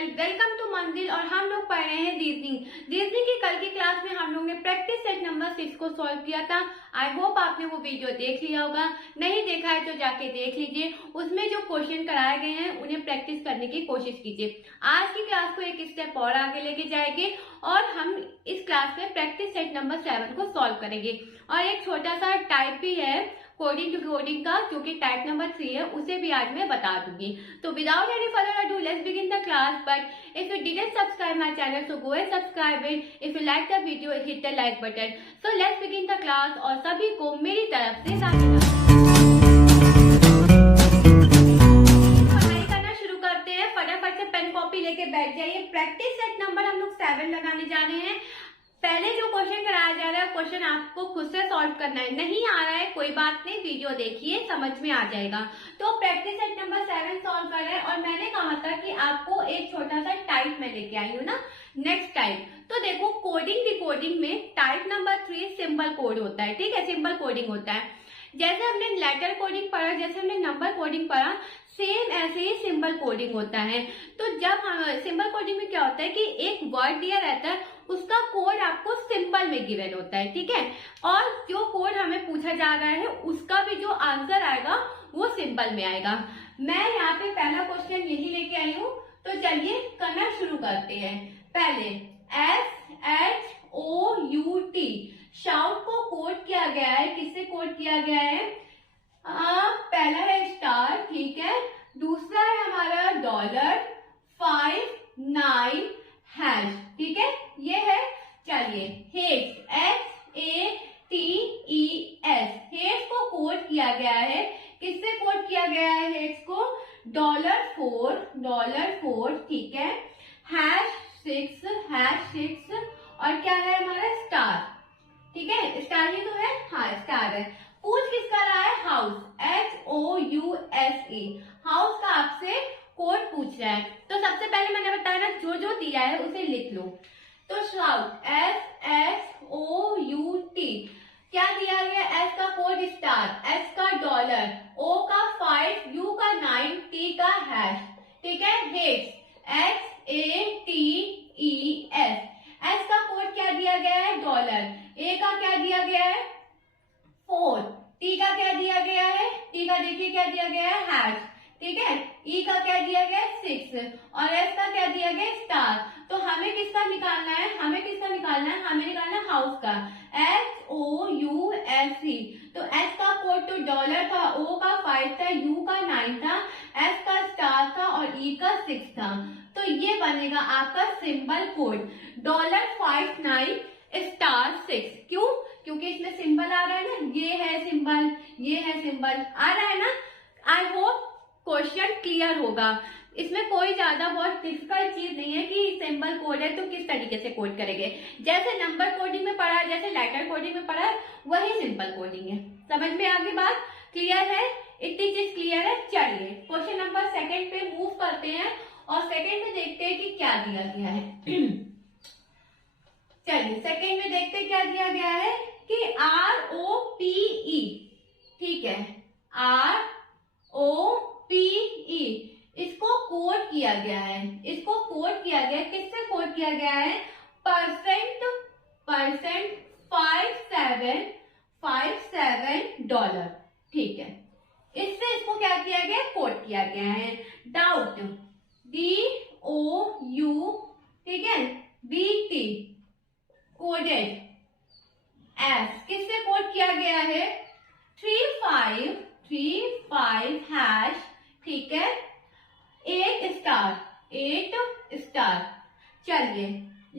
Channel. Welcome to मंजिल। और हम लोग पढ़ रहे हैं रीजनिंग की कल की क्लास में हम लोग ने प्रैक्टिस सेट नंबर 6 को सॉल्व किया था। आई होप आपने वो वीडियो देख लिया होगा, नहीं देखा है तो जाके देख लीजिए। उसमें जो क्वेश्चन कराए गए हैं उन्हें प्रैक्टिस करने की कोशिश कीजिए। आज की क्लास को एक स्टेप और आगे लेके जाएंगे और हम इस क्लास में प्रैक्टिस सेट नंबर 7 को सॉल्व करेंगे। और एक छोटा सा टाइप भी है कोडिंग टू कोडिंग का, जो कि टाइप नंबर 3 है, उसे भी आज मैं बता दूंगी। तो without any further ado let's begin the class. But if you didn't subscribe my channel so go and subscribe it. If you like the video hit the like button. So let's begin the class और सभी को मेरी तरफ से पढ़ाई करना शुरू करते हैं। फटाफट से पेन कॉपी लेके बैठ जाइए। प्रैक्टिस सेट नंबर हम लोग 7 लगाने जा रहे हैं। पहले जो क्वेश्चन कराया जा रहा है क्वेश्चन आपको खुद से सॉल्व करना है। नहीं आ रहा है कोई बात नहीं, वीडियो देखिए समझ में आ जाएगा। तो प्रैक्टिस सेट नंबर 7 सॉल्व कर रहे हैं और मैंने कहा था कि आपको एक छोटा सा टाइप में लेके आई हूँ ना, नेक्स्ट टाइप। तो देखो कोडिंग डिकोडिंग में टाइप नंबर 3 सिंबल कोड होता है, ठीक है, सिंबल कोडिंग होता है। जैसे हमने लेटर कोडिंग पढ़ा, जैसे हमने नंबर कोडिंग पढ़ा, सेम ऐसे ही सिंबल कोडिंग होता है। तो जब सिंबल कोडिंग में क्या होता है कि एक वर्ड दिया रहता है, उसका कोड आपको सिंबल में गिवन होता है, ठीक है, और जो कोड हमें पूछा जा रहा है उसका भी जो आंसर आएगा वो सिंबल में आएगा। मैं यहाँ पे पहला क्वेश्चन यही लेके आई हूँ, तो चलिए करना शुरू करते हैं। पहले SHOUT शाउट को कोड किया गया है। किससे कोड किया गया है? पहला है स्टार, ठीक है, दूसरा है हमारा $5 9 हैश, ठीक है, ये है। चलिए हेट्स HATES हेट्स को कोड किया गया है। किससे कोड किया गया है हेट्स को? $4, ठीक है, हैश 6 और क्या है हमारा स्टार, ठीक है, स्टार ही तो है, हाँ स्टार है। पूछ किसका रहा है? हाउस, HOUSE हाउस का आपसे कोड पूछ रहा है। तो सबसे पहले मैंने बताया ना, जो जो दिया है उसे लिख लो। तो शाउट SHOUT क्या दिया गया? S का कोड स्टार, S का $, O का 5, U का 9, T का हैश, ठीक है, हेट्स HATES S का कोड क्या दिया गया है? $, A का क्या दिया गया है? 4, T का क्या दिया गया है? T का देखिए क्या दिया गया है? हैश, ठीक है, E का क्या दिया गया? 6 और S का क्या दिया गया? स्टार। तो हमें किसका निकालना है? हमें निकालना है हाउस का, HOUSE। तो S का कोड तो $, था, O का 5 था, U का 9 था, S का स्टार था और E का 6 था। तो ये बनेगा आपका सिंबल कोड $5 9 $6। क्यों? क्योंकि इसमें सिंबल आ रहा है ना, ये है सिंबल आ रहा है ना। आई होप क्वेश्चन क्लियर होगा। इसमें कोई ज्यादा बहुत डिफिकल्ट चीज नहीं है कि सिंबल कोड है तो किस तरीके से कोड करेंगे। जैसे नंबर कोडिंग में पढ़ा है, जैसे लेटर कोडिंग में पढ़ा है, वही सिंपल कोडिंग है। समझ में आगे बात क्लियर है? इतनी चीज क्लियर है। चलिए क्वेश्चन नंबर 2 पे मूव करते हैं और सेकंड में देखते हैं कि क्या दिया गया है। चलिए सेकंड में देखते हैं क्या दिया गया है कि ROPE, ठीक है, ROPE इसको कोड किया गया है। किससे कोड किया गया है? परसेंट $57, ठीक है, इससे इसको क्या किया गया? कोड किया गया है। डाउट DOU, ठीक है, BT कोडेड एस किससे कोड किया गया है? 35 हैश, ठीक है, 8 स्टार। चलिए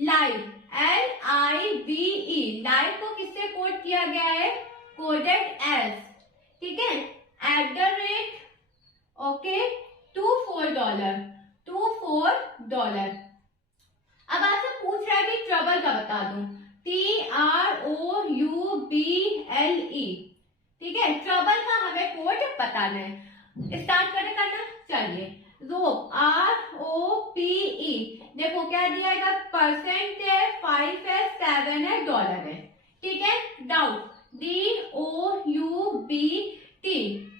लाइव LIVE लाइव को किससे कोड किया गया है? कोडेड एस, ठीक है, @ ओके $24। अब आपसे पूछ रहा है कि ट्रबल का बता दूं, TROUBLE, ठीक है, ट्रबल का हमें कोड बताना है। स्टार्ट करना। चलिए रोप ROPE देखो क्या दिया? परसेंट है, 5 है, 7 है, $है, ठीक है। डाउट DOUBT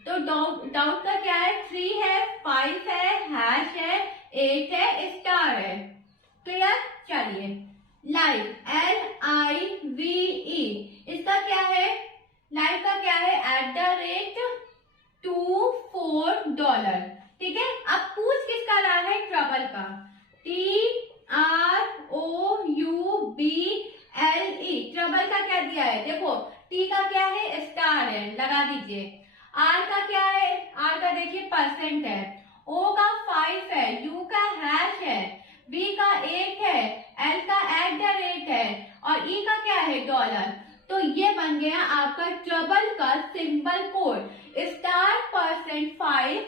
तो डाउट का क्या है? 3 है, 5 है, हैश है, 8 है, स्टार है। क्लियर? चलिए लाइव LIVE, इसका क्या है, लाइव का क्या है, $24। ठीक है। अब पूछ किसका रहा है, ट्रबल का, TROUBLE, ट्रबल का क्या दिया है, देखो टी का क्या है, स्टार है, लगा दीजिए। आर का क्या है, आर का देखिए परसेंट है, ओ का 5 है, यू का हैश है, बी का 8 है, एल का @ है और ई का क्या है, $। तो ये बन गया आपका ट्रबल का सिंबल कोड, $5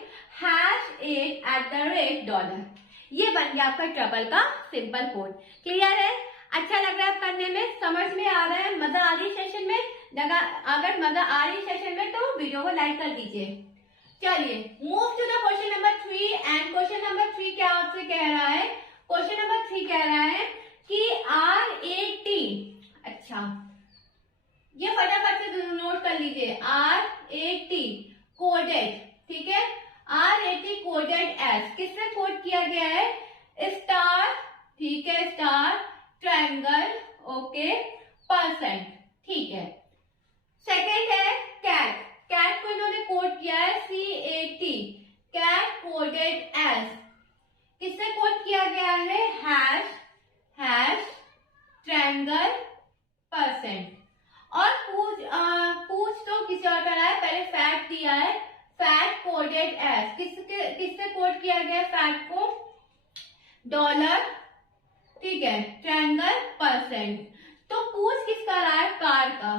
$8 ये बन गया आपका ट्रबल का सिंपल कोड। क्लियर है? अच्छा लग रहा है करने में, समझ में आ रहा है, मजा आ रही सेशन में लगा? अगर मजा आ रही सेशन में तो वीडियो को लाइक कर दीजिए। चलिए move to the question number 3 and question number 3 क्या आपसे कह रहा है, क्वेश्चन नंबर 3 कह रहा है कि RAT, अच्छा ये फटाफट से नोट कर लीजिए, RAT कोडेड, ठीक है, RAT कोडेड एज, किससे कोड किया गया है, स्टार, ठीक है, स्टार, ट्रायंगल, ओके, परसेंट, ठीक है। सेकेंड है कैट, कैट को इन्होंने कोड किया है CAT, कैट कोडेड एज, किससे कोड किया गया है, हैश ट्रायंगल परसेंट। और पूछ तो किसी और का है, पहले फैक्ट दिया है, फैक्ट कोडेड एज, किससे कोड किया गया है, फैक्ट को $, ठीक है, ट्रायंगल परसेंट। तो पूछ किसका रहा है, कार का,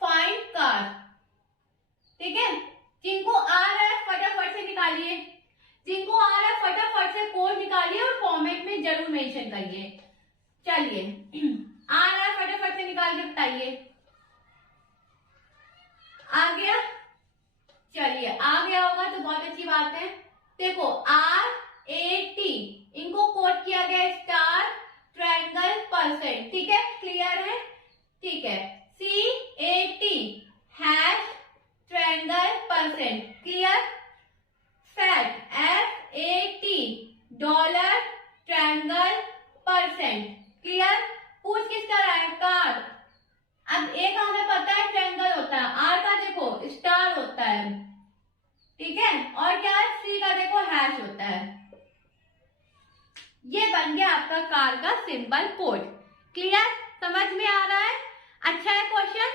फाइंड कार, ठीक है। जिनको आ रहा है फटाफट से निकालिए, जिनको आ रहा है फटाफट से कोड निकालिए और कमेंट में जरूर मेंशन करिए। चलिए आ रहा है फटाफट से निकाल के बताइए, आ गया? चलिए आ गया होगा तो बहुत अच्छी बात है। देखो RAT इनको कोड किया गया स्टार ट्रायंगल परसेंट, ठीक है, क्लियर है, ठीक है। CAT hash triangle percent, clear. Fact FAT $, triangle percent, clear. पूछ किसका रहा है, कार। अब ए का हमें पता है ट्रायंगल होता है, आर का देखो स्टार होता है, ठीक है, और क्या है, सी का देखो हैश होता है। ये बन गया आपका कार का सिंबल कोड। क्लियर? समझ में आ रहा है? अच्छा है question.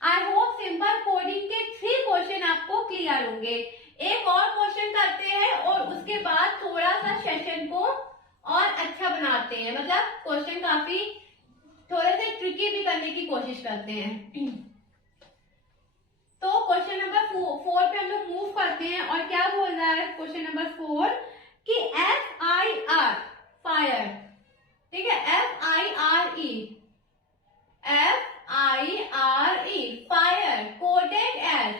I hope symbol coding के 3 क्वेश्चन आपको क्लियर होंगे। एक और क्वेश्चन करते हैं और उसके बाद थोड़ा सा सेशन को और अच्छा बनाते हैं, मतलब क्वेश्चन काफी थोड़े से ट्रिकी भी करने की कोशिश करते हैं। तो क्वेश्चन नंबर 4 पे हम लोग मूव करते हैं और क्या बोल रहा है क्वेश्चन नंबर 4 कि FIR फायर, ठीक है, FIRE फायर कोडेड एज,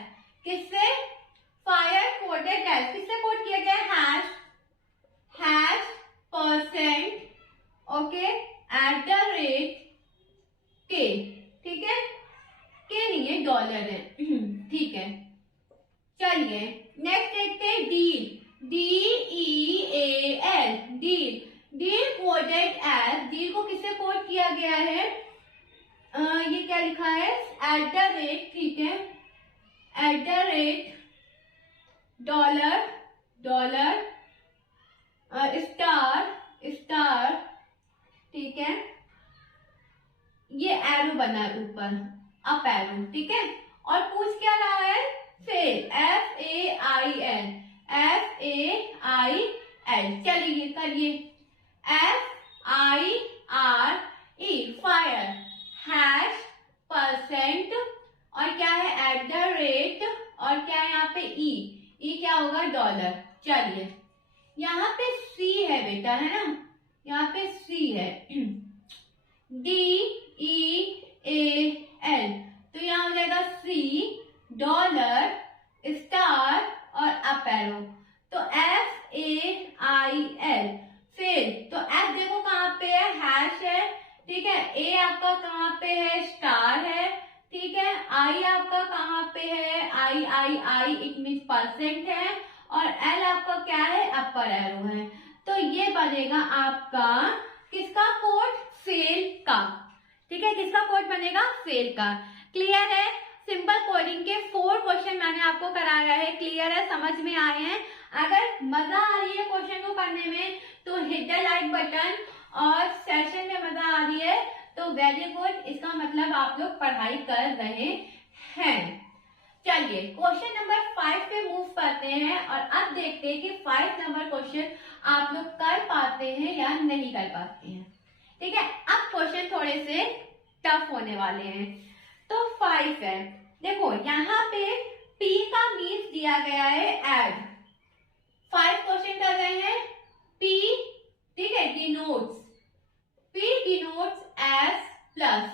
किससे, फायर कोडेड एज, किससे कोड किया गया, हैश परसेंट, ओके, @ के, ठीक है, के नहीं है, $, है, ठीक है। चलिए नेक्स्ट देखते हैं deal, DEAL, deal coded as, deal को किससे कोड किया गया है, ये क्या लिखा है, @ ठीक है, $, स्टार, ठीक है, ये एरो बना है ऊपर, अप एरो, ठीक है। और पूछ क्या रहा है, फेल, FAIL, चलिए करिए, FIRE फायर हैश परसेंट और क्या है, @ और क्या है यहाँ पे ई क्या होगा, $। चलिए यहाँ पे सी है बेटा, है ना, यहाँ पे सी है, DEAL, तो यहाँ हो जाएगा C, $, स्टार और अप एरो, तो FAIL फेल। तो F देखो कहाँ पे है, हैश है, ठीक है, A आपका कहाँ पे है, स्टार है, ठीक है, I आपका कहाँ पे है, I इट मीन्स परसेंट है, और L आपका क्या है, अपर एरो है। तो ये बनेगा आपका किसका कोड? फेल का। ठीक है, किसका कोड बनेगा? फेल का। क्लियर है? सिंपल कोडिंग के 4 क्वेश्चन मैंने आपको कराया है। क्लियर है? समझ में आए हैं? अगर मजा आ रही है क्वेश्चन को करने में तो हिट द लाइक बटन, और सेशन में मजा आ रही है तो वेरी गुड, इसका मतलब आप लोग पढ़ाई कर रहे हैं। चलिए क्वेश्चन नंबर 5 पे मूव करते हैं और अब देखते हैं कि 5 नंबर क्वेश्चन आप लोग कर पाते हैं या नहीं कर पाते हैं। ठीक है, अब क्वेश्चन थोड़े से टफ होने वाले हैं। तो 5 है, देखो यहाँ पे P का मीन्स दिया गया है ऐड। 5 क्वेश्चन कर रहे हैं P, ठीक है, P डिनोट्स एस प्लस।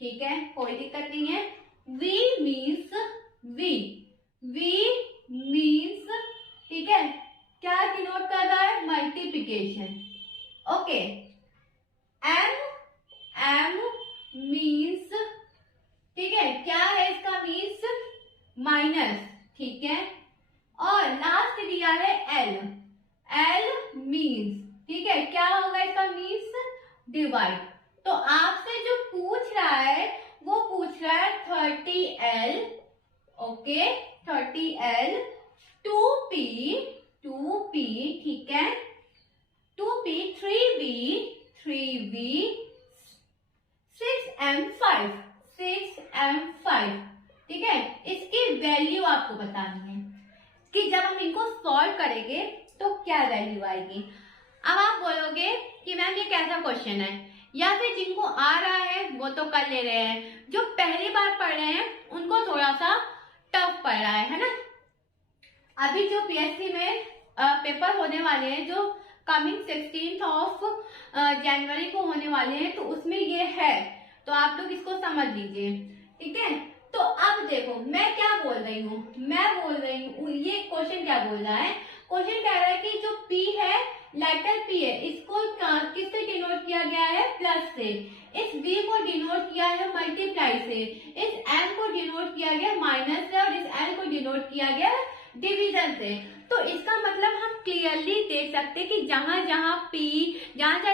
ठीक है, कोई दिक्कत नहीं है। V मीन्स V मीन्स, ठीक है, क्या डिनोट कर रहा है? मल्टीप्लिकेशन। ओके, M मीन्स, ठीक है, क्या है इसका मीन्स? माइनस। ठीक है, और लास्ट दिया है L मीन्स, ठीक है, क्या होगा इसका मीन्स? डिवाइड। तो आपसे जो पूछ रहा है वो पूछ रहा है 30L, ओके, 30L 2P, ठीक है, 2P 3V 6M5, ठीक है। इसकी वैल्यू आपको बतानी है कि जब हम इनको सॉल्व करेंगे तो क्या वैल्यू आएगी। अब आप बोलोगे कि मैम ये कैसा क्वेश्चन है, या फिर जिनको आ रहा है वो तो कर ले रहे हैं, जो पहली बार पढ़ रहे हैं उनको थोड़ा सा टफ पड़ रहा है ना। अभी जो पीएससी में पेपर होने वाले हैं, जो कमिंग 16 जनवरी को होने वाले हैं, तो उसमें ये है, तो आप लोग इसको समझ लीजिए। ठीक है, तो अब देखो मैं क्या बोल रही हूँ, ये क्वेश्चन क्या बोल रहा है? क्वेश्चन कह रहा है कि जो P है, लेटर P है, इसको किससे डिनोट किया गया है? प्लस से। इस V को डिनोट किया है मल्टीप्लाई से, इस M को डिनोट किया गया माइनस से, और इस L को डिनोट किया गया डिवीजन से। तो इसका मतलब हम क्लियरली देख सकते हैं कि जहां जहां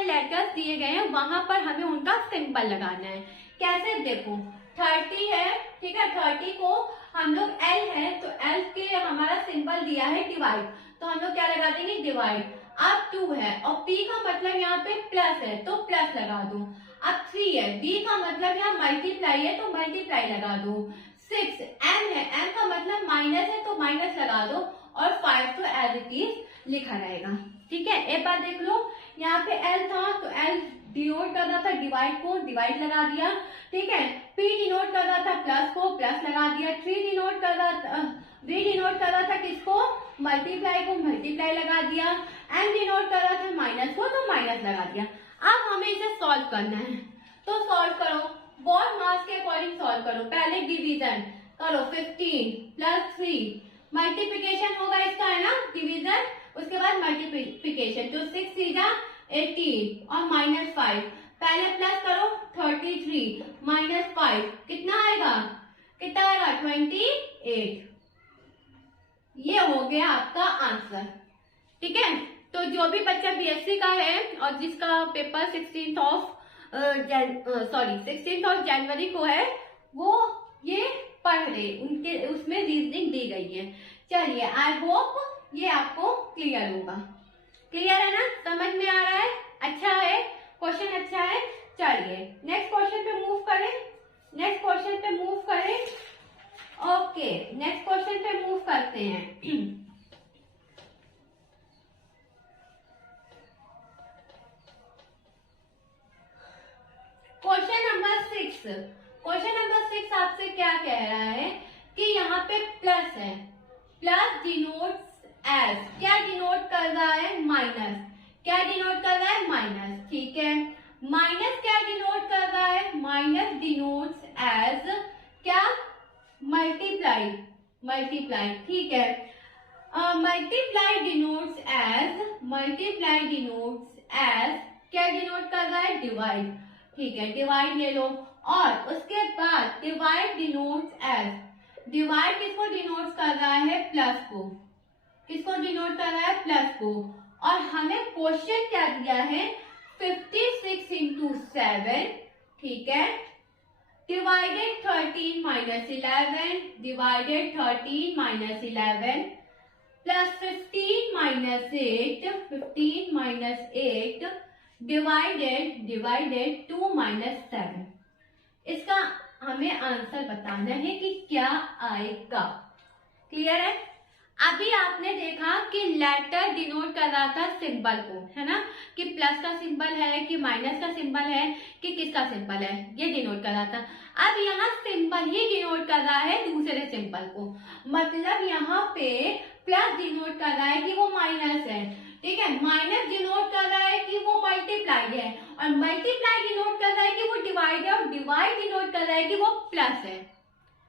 लेटर्स दिए गए हैं वहां पर हमें उनका सिंबल लगाना है। कैसे? देखो 30 है, ठीक है, 30 को हम लोग L है तो L के हमारा सिंबल दिया है डिवाइड, तो हम लोग क्या लगा देंगे? डिवाइड। अब 2 है और P का मतलब यहाँ पे प्लस है तो प्लस लगा दो। अब 3 है, B का मतलब यहाँ मल्टीप्लाई है तो मल्टीप्लाई लगा दो। 6 M है, M का मतलब माइनस है तो माइनस लगा दो, और 5 तो एज इट इज लिखा रहेगा। ठीक है, एक बार देख लो, यहाँ पे L था तो L डिनोट कर रहा था डिवाइड को, डिवाइड लगा दिया। ठीक है, P डिनोट कर रहा था प्लस को, प्लस लगा दिया। V डिनोट कर रहा था किसको? मल्टीप्लाई को, मल्टीप्लाई लगा दिया। M डिनोट कर रहा था माइनस को, तो माइनस लगा दिया। अब हमें इसे सॉल्व करना है, तो सॉल्व करो, बोर्ड मास के अकॉर्डिंग सॉल्व करो। पहले डिवीजन करो, 15 प्लस 3, मल्टीप्लिकेशन होगा इसका, है ना, डिवीजन, उसके बाद मल्टीप्लिकेशन, तो 6 सीधा 18 और माइनस 5। पहले प्लस करो, 33 माइनस 5 कितना आएगा? 28। ये हो गया आपका आंसर। ठीक है, तो जो भी बच्चा बीएससी का है और जिसका पेपर 16 जनवरी को है, वो ये पढ़ ले, उनके उसमें रीजनिंग दी गई है। चलिए, आई होप ये आपको क्लियर होगा। क्लियर है ना? समझ में आ रहा है? अच्छा है, क्वेश्चन अच्छा है। चलिए नेक्स्ट क्वेश्चन पे मूव करें। ओके, नेक्स्ट क्वेश्चन पे मूव करते हैं। क्वेश्चन नंबर 6 आपसे क्या कह रहा है कि यहाँ पे प्लस है, प्लस डिनोट्स एज, क्या डिनोट कर रहा है? माइनस। क्या डिनोट कर रहा है? माइनस। ठीक है, माइनस क्या डिनोट कर रहा है? माइनस डिनोट्स एज क्या? मल्टीप्लाई। ठीक है, मल्टीप्लाई डिनोट्स एज क्या डिनोट कर रहा है? डिवाइड। ठीक है, डिवाइड ले लो, और उसके बाद डिवाइड डिनोट्स एज, डिवाइड किसको डिनोट कर रहा है? प्लस को। किसको डिनोट कर रहा है? प्लस को। और हमें क्वेश्चन क्या दिया है 56 इंटू 7, ठीक है, divided 13 minus 11, divided 13 minus 11 plus 15 minus 8, 15 minus 8 divided 2 minus 7। इसका हमें आंसर बताना है कि क्या आएगा। क्लियर है? अभी आपने देखा कि लेटर डिनोट कर रहा था सिंबल को, है ना, कि प्लस का सिंबल है कि माइनस का सिंबल है कि किसका सिंबल है, ये डिनोट कर रहा था। अब यहाँ सिंबल ही डिनोट कर रहा है दूसरे सिंबल को, मतलब यहाँ पे प्लस डिनोट कर रहा है कि वो माइनस है, ठीक है, माइनस डिनोट कर रहा है कि वो मल्टीप्लाइड है, और मल्टीप्लाई डिनोट कर रहा है कि वो डिवाइड है, और डिवाइड डिनोट कर रहा है कि वो प्लस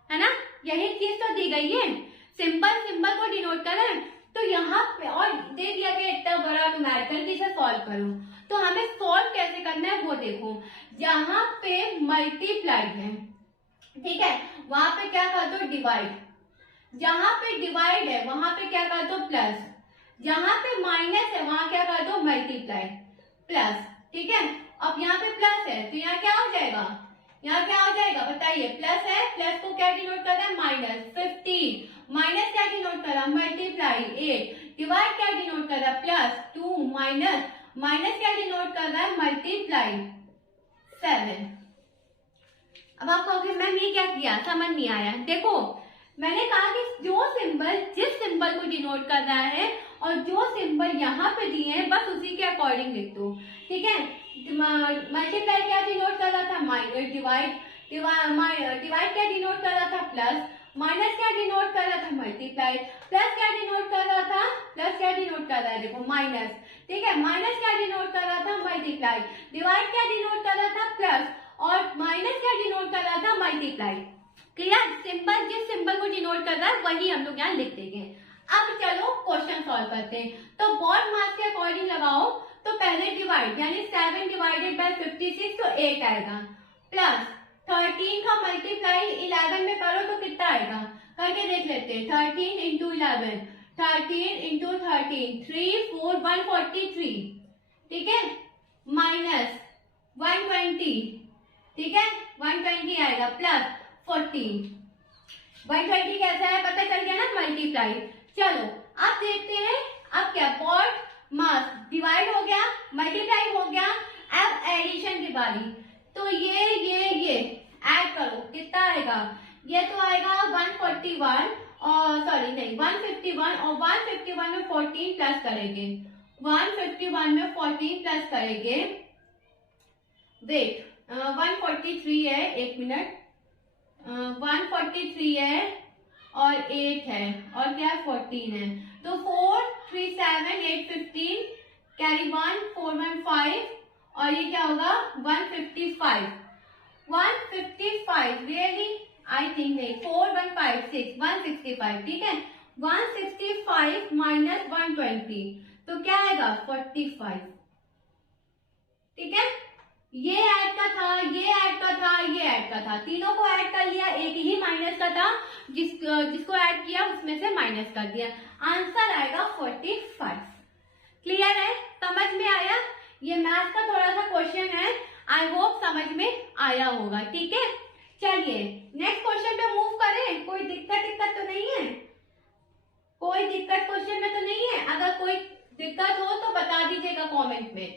है ना, यही चीज तो दी गई है। सिंबल को डिनोट कर रहा है, तो यहाँ पे और दे दिया गया इतना बड़ा न्यूमेरिकल कि इसे सॉल्व करो, तो हमें सॉल्व कैसे करना है वो देखो। जहाँ पे मल्टीप्लाइड है, ठीक है, वहां पे क्या कर दो डिवाइड, जहाँ पे डिवाइड है वहां पे क्या कर दो प्लस, जहाँ पे माइनस है वहां क्या कर दो मल्टीप्लाई प्लस, ठीक है। अब यहाँ पे प्लस है तो यहाँ क्या हो जाएगा, यहाँ क्या हो जाएगा बताइए, प्लस है, प्लस को क्या डिनोट कर रहा है माइनस, 15 माइनस क्या डिनोट कर रहा है मल्टीप्लाई 8, डिवाइड क्या डिनोट कर रहा है प्लस 2, माइनस क्या डिनोट कर रहा है मल्टीप्लाई 7। अब आप कहोगे मैम ये क्या किया, समझ नहीं आया। देखो मैंने कहा कि जो सिंबल जिस सिंबल को डिनोट कर रहा है और जो सिंबल यहाँ पे दिए हैं बस उसी के अकॉर्डिंग लिख दो, ठीक है। मल्टीप्लाई क्या डिनोट कर रहा था डिवाइड क्या डिनोट कर रहा था प्लस, माइनस क्या डिनोट कर रहा था मल्टीप्लाई, प्लस क्या डिनोट कर रहा था, प्लस क्या डिनोट कर रहा है देखो माइनस, ठीक है, माइनस क्या डिनोट कर रहा था मल्टीप्लाई, डिवाइड क्या डिनोट कर रहा था प्लस, और माइनस क्या डिनोट कर रहा था मल्टीप्लाई। क्लियर? सिंबल जिस सिंबल को डिनोट कर रहा है वही हम लोग यहाँ लिख देंगे। अब चलो क्वेश्चन सॉल्व करते हैं। तो बॉड मास के अकॉर्डिंग लगाओ, तो पहले डिवाइड यानी 7 डिवाइडेड बाय 56 तो 8 आएगा, प्लस 13 का मल्टीप्लाई 11 में करो तो कितना आएगा, करके देख लेते हैं। 13 इंटू 11, 13 इंटू 13, 3 4 143, ठीक है, माइनस 120, ठीक है, 120 आएगा प्लस 14, 120 कैसा है पता चल गया ना, मल्टीप्लाई। चलो अब देखते हैं, अब क्या बॉड मास डिवाइड हो गया, मल्टीप्लाई हो गया, अब एडिशन की बारी। तो ये ऐड करो कितना आएगा, ये तो आएगा 141 और सॉरी नहीं 151, और 151 में 14 प्लस करेंगे, 151 में 14 प्लस करेंगे, वेट 143 है, एक मिनट, 143 है और 8 है और क्या 14 है, तो 4 3 7 8 15 कैरी 1 4 1 5 और ये क्या होगा 155, 155 रियली आई थिंक नहीं, 4 1 5 6 165, ठीक है, 165 माइनस 120 तो क्या आएगा 45, ठीक है। ये ऐड का था, ये ऐड का था, ये ऐड का था, तीनों को ऐड कर लिया, एक ही माइनस का था, जिसको ऐड किया उसमें से माइनस कर दिया, आंसर आएगा 45। क्लियर है? समझ में आया? ये मैथ्स का थोड़ा सा क्वेश्चन है, आई होप समझ में आया होगा, ठीक है। चलिए नेक्स्ट क्वेश्चन पे मूव करें। कोई दिक्कत तो नहीं है, कोई दिक्कत क्वेश्चन में तो नहीं है? अगर कोई दिक्कत हो तो बता दीजिएगा कमेंट में।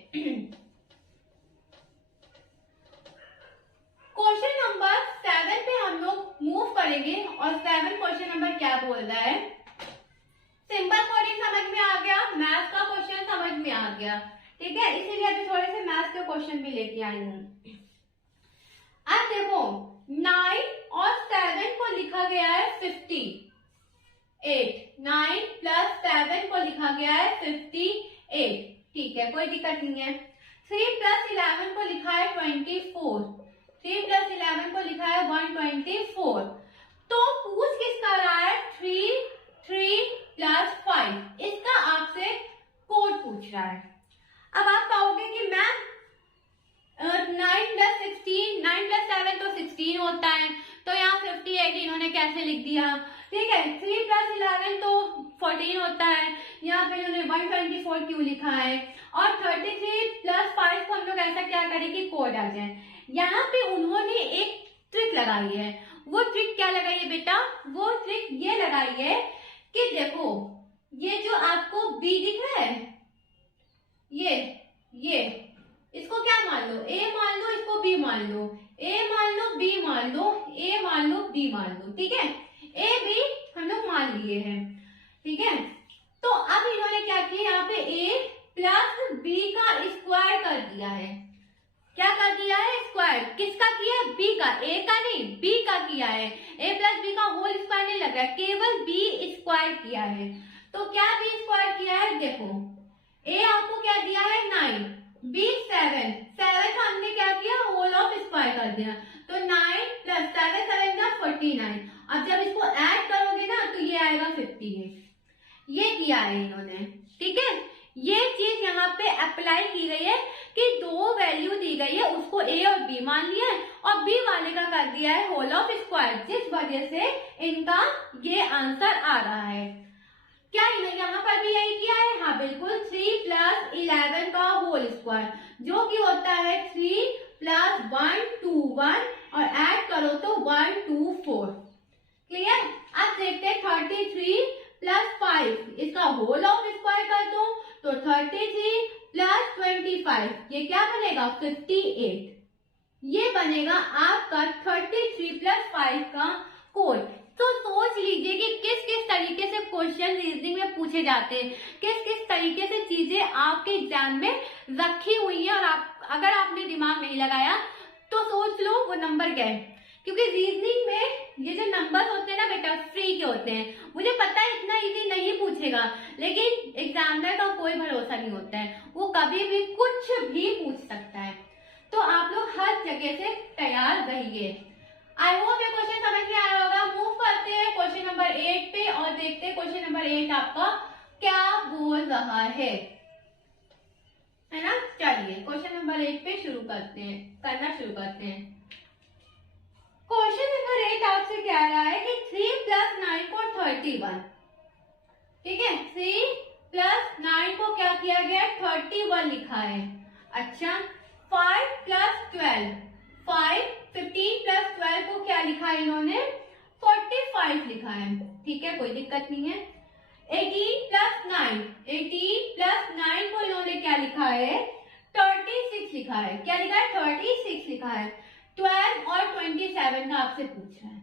क्वेश्चन नंबर 7 पे हम लोग मूव करेंगे, और 7 क्वेश्चन नंबर क्या बोल रहा है, सिंपल कोडिंग समझ में आ गया, मैथ्स का क्वेश्चन समझ में आ गया, ठीक है, इसीलिए अभी थोड़े से मैथ्स के क्वेश्चन भी लेके आई हूँ। अब देखो 9 और 7 को लिखा गया है 58, 9 प्लस 7 को लिखा गया है 58, ठीक है, कोई दिक्कत नहीं है। 3 प्लस 11 को लिखा है 24, 3 प्लस 11 को लिखा है 124, तो पूछ किसका रहा है 3 प्लस 5, इसका आपसे कोड पूछ रहा है। अब आप कहोगे कि मैम 9 प्लस 16, 9 प्लस 7 तो 16 होता है, तो यहाँ 58 इन्होंने कैसे लिख दिया, ठीक है। 3 + 11 तो 14 होता है। यहाँ पे इन्होंने 124 क्यों लिखा है। और 33 + 5 को हम लोग ऐसा क्या करें कि कोड आ जाए। यहाँ पे उन्होंने एक ट्रिक लगाई है। वो ट्रिक क्या लगाई है बेटा, वो ट्रिक ये लगाई है कि देखो ये जो आपको बी दिख रहा है, ये इसको क्या मान लो, ए मान लो, इसको बी मान लो, ए मान लो, बी मान लो, ए मान लो, बी मान लो। ठीक है, ए बी हम लोग मान लिए हैं। ठीक है, तो अब इन्होंने क्या किया, यहाँ पे ए प्लस बी का स्क्वायर कर दिया है। क्या कर दिया है, स्क्वायर। किसका किया है, बी का, ए का नहीं, बी का किया है। ए प्लस बी का होल स्क्वायर नहीं लग रहा, केवल बी स्क्वायर किया है। तो क्या बी स्क्वायर किया है, देखो ए आपको क्या दिया है 9, बी 7, 7 हमने क्या किया, होल ऑफ स्क्वायर कर दिया। तो 9 + 7 7 का 49। अब जब इसको ऐड करोगे ना तो ये आएगा 58। ये किया है इन्होंने। ठीक है, ये चीज यहाँ पे अप्लाई की गई है कि दो वैल्यू दी गई है, उसको ए और बी मान लिया है और बी वाले का कर दिया है होल ऑफ स्क्वायर, जिस वजह से इनका ये आंसर आ रहा है। क्या इन्हें यहाँ पर भी यही किया है, हाँ बिल्कुल। 3 + 11 का होल स्क्वायर जो कि होता है 3 + 1 2 1 और ऐड करो तो 1 2 4। क्लियर। अब देखते हैं 33 + 5, इसका होल ऑफ स्क्वायर कर दो तो 33 + 25, ये क्या बनेगा 58। ये बनेगा आपका 33 + 5 का कोड। तो सोच लीजिए कि किस किस तरीके से क्वेश्चन रीजनिंग में पूछे जाते हैं, किस किस तरीके से चीजें आपके एग्जाम में रखी हुई है। और अगर आपने दिमाग नहीं लगाया तो सोच लो वो नंबर क्या है। क्योंकि रीजनिंग में ये जो नंबर होते हैं ना बेटा, फ्री के होते हैं। मुझे पता है इतना इजी नहीं पूछेगा, लेकिन एग्जामिनर का कोई भरोसा नहीं होता है, वो कभी भी कुछ भी पूछ सकता है। तो आप लोग हर जगह से तैयार रहिए। आई होप ये क्वेश्चन समझ में आया होगा। मूव करते हैं क्वेश्चन नंबर 8 पे और देखते हैं क्वेश्चन नंबर 8 आपका क्या बोल रहा है ना। चलिए क्वेश्चन नंबर 8 पे करना शुरू करते हैं। क्वेश्चन नंबर 8 आपसे कह रहा है कि 3 + 9 को 31। ठीक है, 3 + 9 को क्या किया गया, 31 लिखा है। अच्छा, 5 + 12, 15 + 12 को क्या लिखा है इन्होंने, 45 लिखा है। ठीक है, कोई दिक्कत नहीं है। 18 + 9, 18 + 9 को इन्होंने क्या लिखा है, 36 लिखा है। क्या लिखा है, 36 लिखा है। 12 और 27 का आपसे पूछ रहा है।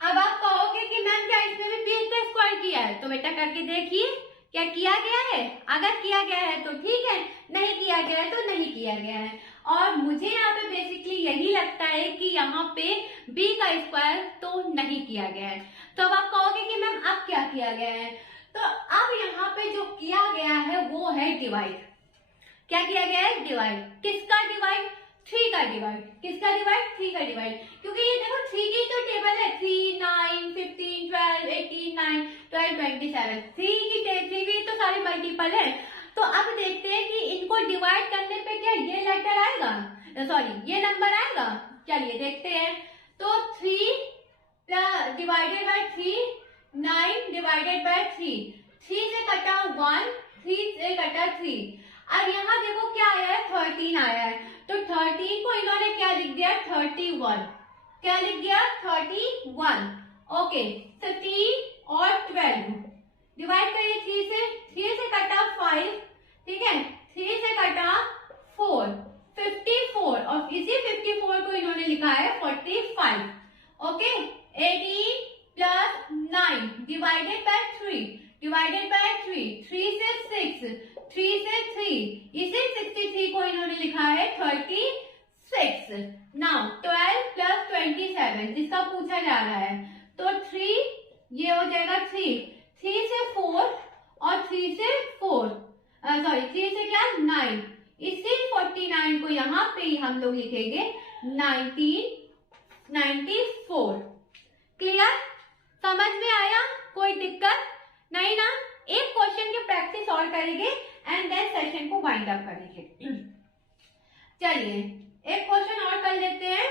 अब आप कहोगे कि मैम क्या इसमें भी बी का स्क्वायर किया है, तो बेटा करके देखिए क्या किया गया है। अगर किया गया है तो ठीक है, नहीं किया गया है तो नहीं किया गया है। और मुझे यहाँ पे बेसिकली यही लगता है कि यहाँ पे बी का स्क्वायर तो नहीं किया गया है। तो अब आप कहोगे कि मैम अब क्या किया गया है, तो अब यहाँ पे जो किया गया है वो है डिवाइड। क्या किया गया है, डिवाइड। किसका डिवाइड, 3 का डिवाइड। किसका डिवाइड, 3 का डिवाइड। क्योंकि ये देखो 3 की तो टेबल है, 3 9 15 12 18 9 12 27, 3 की तो सारी मल्टीपल है। तो अब देखते हैं कि इनको डिवाइड करने पे क्या ये लेटर आएगा, सॉरी ये नंबर आएगा। चलिए देखते हैं। तो 3 डिवाइडेड बाय 3, 9 डिवाइडेड बाय 3, 3 से कटा 1, 3 से कटा 3। अब यहाँ देखो क्या आया है, 13 आया है। तो 13 को इन्होंने क्या लिख दिया, 31। क्या लिख दिया, 31। ओके, तो 3 और 12 डिवाइड करिए 3 से कटा 5। ठीक है, 3 से कटा 4, 54 और इसी 54 को इन्होंने लिखा है 45। Okay, 18 + 9 divided by 3, divided by 3, 3 से 6, 3 से 3, इसे 63 को इन्होंने लिखा है 36। नाउ 12 + 27 जिसका पूछा जा रहा है, तो 3 ये हो जाएगा 3 से 4 और 3 से 4, सॉरी 3 से क्या 9, इसी 49 को यहाँ पे ही हम लोग लिखेंगे 1994। क्लियर, समझ में आया, कोई दिक्कत नहीं ना। एक क्वेश्चन की प्रैक्टिस और करेंगे एंड देन सेशन को वाइंड अप करेंगे। चलिए एक क्वेश्चन और कर लेते हैं।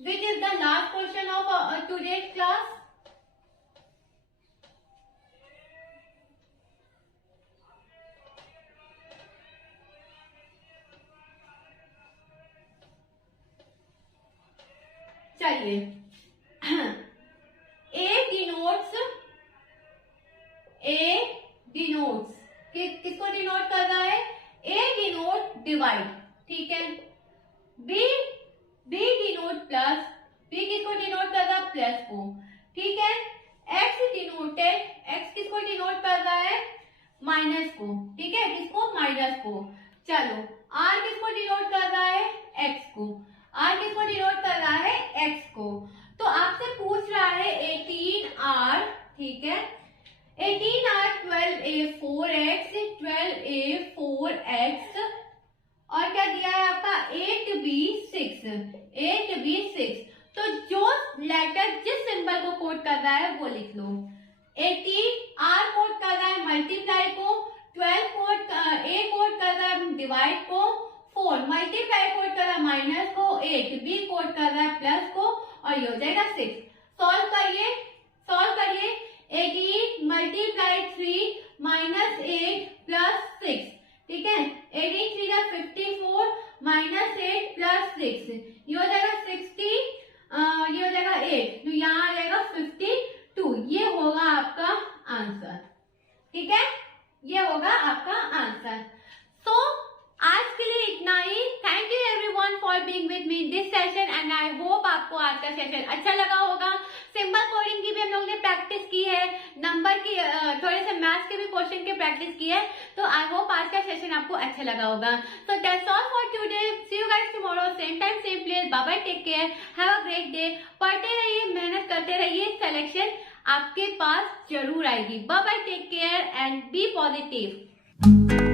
which is the last question of today's class. चलिए किसको डिनोट कर रहा है? ए डिनोट डिवाइड, ठीक है। बी डिनोट प्लस, बी किसको डिनोट कर रहा है? प्लस को, ठीक है। एक्स किसको डिनोट कर रहा है? माइनस को, ठीक है। किसको? माइनस को। चलो आर किसको डिनोट कर रहा है? एक्स को। आर किसको डिनोट कर रहा है? एक्स को। तो आपसे पूछ रहा है 18R, ठीक है। 18R 12A 4x, 12A 4x और क्या दिया है आपका? 8B 6। तो जो लेटर जिस सिंबल को कोड कर रहा है वो लिख लो। 18R कोड कर रहा है मल्टीप्लाई को, 12 A कोड कर रहा है डिवाइड को, 4 मल्टीप्लाई कोड कर रहा है माइनस को, 8B कोड कर रहा है प्लस को और ये हो जाएगा 6। सॉल्व करिए 18 मल्टीप्लाई 3 माइनस 8 प्लस 6, ठीक है। 18 3 का 54 माइनस 8 प्लस 6, ये हो जाएगा 60, ये हो जाएगा 8, तो यहाँ आ जाएगा 52। ये होगा आपका आंसर, ठीक है। ये होगा आपका आंसर। सो आज के लिए इतना ही। Thank you everyone for being with me in this session and I hope आपको आज का सेशन अच्छा लगा होगा। सिंबल कोडिंग की भी हम लोग ने प्रैक्टिस की है, नंबर की थोड़े से मैथ्स के भी क्वेश्चन की प्रैक्टिस की है। तो आई होप आज का सेशन आपको अच्छा लगा होगा। So that's all for today. See you guys tomorrow same time same place. Bye bye, take care, have a great day. पढ़ते रहिए, मेहनत करते रहिए, सिलेक्शन आपके पास जरूर आएगी। Bye bye, take care and be positive.